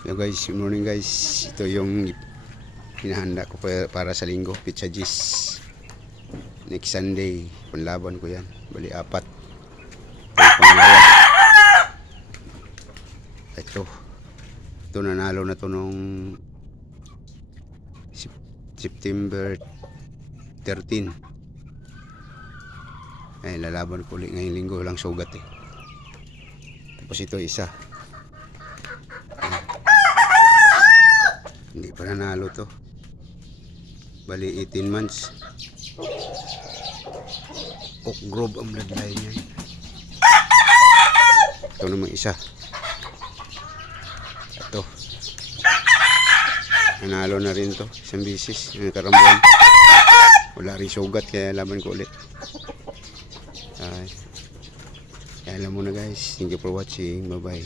Hello guys, good morning guys. Ito yung hinahanda ko para sa linggo, pizza gis. Next Sunday, panlaban ko yan. Bali 4. Ito. Ito nanalo na to nung September 13. Ay, lalaban ko ulit ngayong linggo, lang sugat eh. Tapos ito isa. Hindi pa nanalo to. Bali 18 months. Oak Grove ang bloodline niya. Ito naman isa. Ito. Nanalo na rin to. Isang bisis. Karambuan. Wala rin sugat kaya laban ko ulit. Ay. Kaya alam mo na guys. Thank you for watching. Bye bye.